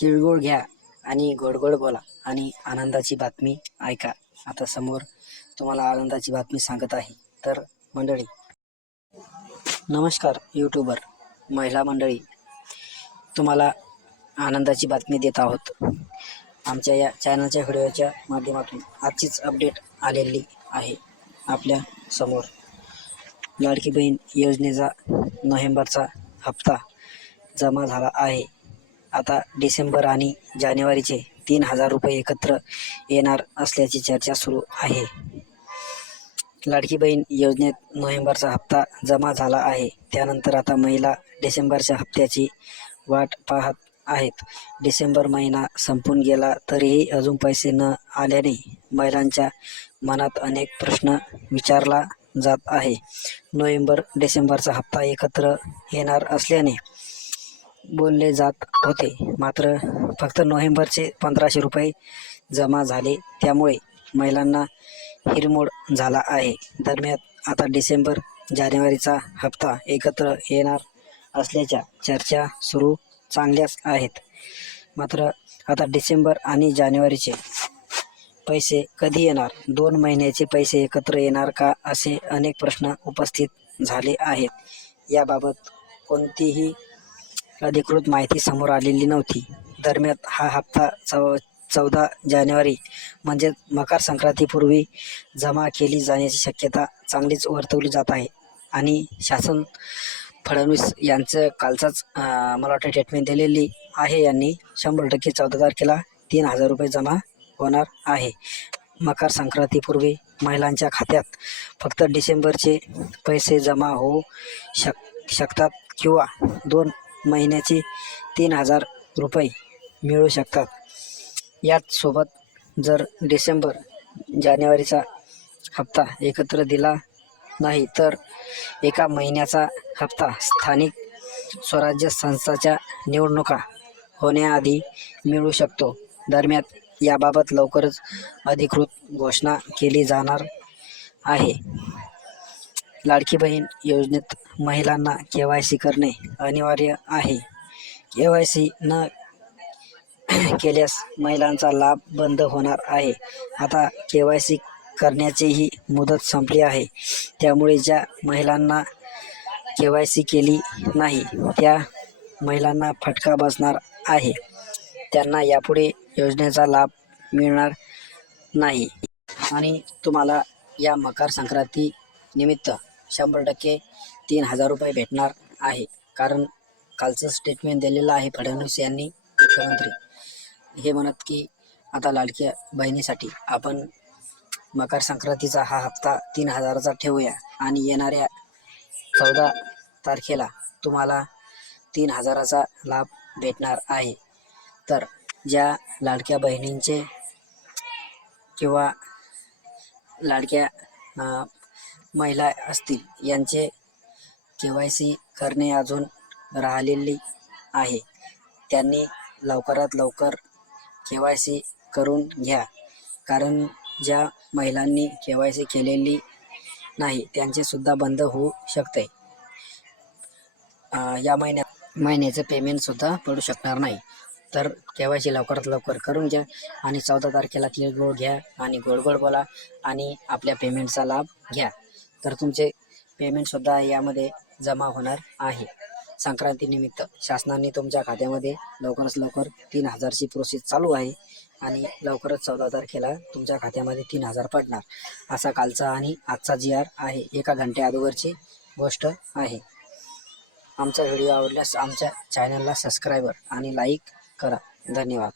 तिळगुळ घ्या आणि गोड गोड बोला आणि आनंदाची बातमी ऐका. आता समोर तुम्हाला आनंदाची बातमी सांगत आहे. तर मंडळी, नमस्कार यूट्यूबर महिला मंडळी, तुम्हाला आनंदाची बातमी देत आहोत. आमच्या या चॅनलच्या व्हिडिओच्या माध्यमातून आजचीच अपडेट आलेली आहे आपल्या समोर. लाडकी बहीण योजनेचा नोव्हेंबरचा हप्ता जमा झाला आहे. आता डिसेंबर आणि जानेवारीचे 3,000 रुपये एकत्र येणार असल्याची चर्चा सुरू आहे. लाडकी बहीण योजनेत नोव्हेंबरचा हप्ता जमा झाला आहे. त्यानंतर आता महिला डिसेंबरच्या हप्त्याची वाट पाहत आहेत. डिसेंबर महिना संपून गेला तरीही अजून पैसे न आल्याने महिलांच्या मनात अनेक प्रश्न विचारला जात आहे. नोव्हेंबर डिसेंबरचा हप्ता एकत्र येणार असल्याने बोलले जात होते, मात्र फक्त नोव्हेंबरचे 1,500 रुपये जमा झाले. त्यामुळे महिलांना हिरमोड झाला आहे. दरम्यान आता डिसेंबर जानेवारीचा हप्ता एकत्र येणार असल्याच्या चर्चा सुरू चांगल्याच आहेत. मात्र आता डिसेंबर आणि जानेवारीचे पैसे कधी येणार? 2 महिन्याचे पैसे एकत्र येणार का? असे अनेक प्रश्न उपस्थित झाले आहेत. याबाबत कोणतीही अधिकृत माहिती समोर आलेली नव्हती. दरम्यान हा हप्ता 14 जानेवारी म्हणजे मकर संक्रांतीपूर्वी जमा केली जाण्याची शक्यता चांगलीच वर्तवली जात आहे. आणि शासन फडणवीस यांचं कालचाच मला वाटतं स्टेटमेंट दिलेली आहे. यांनी 100% 14 तारखेला 3,000 रुपये जमा होणार आहे. मकर संक्रांतीपूर्वी महिलांच्या खात्यात फक्त डिसेंबरचे पैसे जमा होऊ शकतात किंवा 2 महिन्याचे 3,000 रुपये मिळू शकतात. याच सोबत जर डिसेंबर जानेवारीचा हप्ता एकत्र दिला नाही तर 1 महिन्याचा हप्ता स्थानिक स्वराज्य संस्थांच्या निवडणुका होण्याआधी मिळू शकतो. दरम्यान याबाबत लवकरच अधिकृत घोषणा केली जाणार आहे. लाडकी बहीण योजनेत महिलांना KYC करणे अनिवार्य आहे. KYC न केल्यास महिलांचा लाभ बंद होणार आहे. आता KYC करण्याचीही मुदत संपली आहे. त्यामुळे ज्या महिलांना KYC केली नाही त्या महिलांना फटका बसणार आहे. त्यांना यापुढे योजनेचा लाभ मिळणार नाही. आणि तुम्हाला या मकर संक्रांती निमित्त 100% 3,000 रुपये भेटणार आहे. कारण कालचं स्टेटमेंट दिलेलं आहे फडणवीस यांनी, मुख्यमंत्री हे म्हणत की आता लाडक्या बहिणीसाठी आपण मकर संक्रांतीचा हा हप्ता 3,000चा ठेवूया आणि येणाऱ्या 14 तारखेला तुम्हाला 3,000चा लाभ भेटणार आहे. तर ज्या लाडक्या बहिणींचे किंवा लाडक्या महिला असतील यांचे KYC करणे अजून राहिलेली आहे, त्यांनी लवकरात लवकर KYC करून घ्या. कारण ज्या महिलांनी KYC केलेली नाही त्यांचे सुद्धा बंद होऊ शकते. या महिन्याचं पेमेंटसुद्धा पडू शकणार नाही. तर KYC लवकरात लवकर करून घ्या आणि 14 तारखेला तिळगुळ घ्या आणि गोड गोड बोला आणि आपल्या पेमेंटचा लाभ घ्या. तर तुमचे पेमेंटसुद्धा यामध्ये जमा होणार आहे. संक्रांतीनिमित्त शासनाने तुमच्या खात्यामध्ये लवकरात लवकर 3,000ची प्रोसेस चालू आहे आणि लवकरच 14 तारखेला तुमच्या खात्यामध्ये 3,000 पडणार, असा कालचा आणि आजचा GR आहे. 1 घंटे अगोदरची गोष्ट आहे. आमचा व्हिडिओ आवडल्यास आमच्या चॅनलला सबस्क्राईब आणि लाईक करा. धन्यवाद.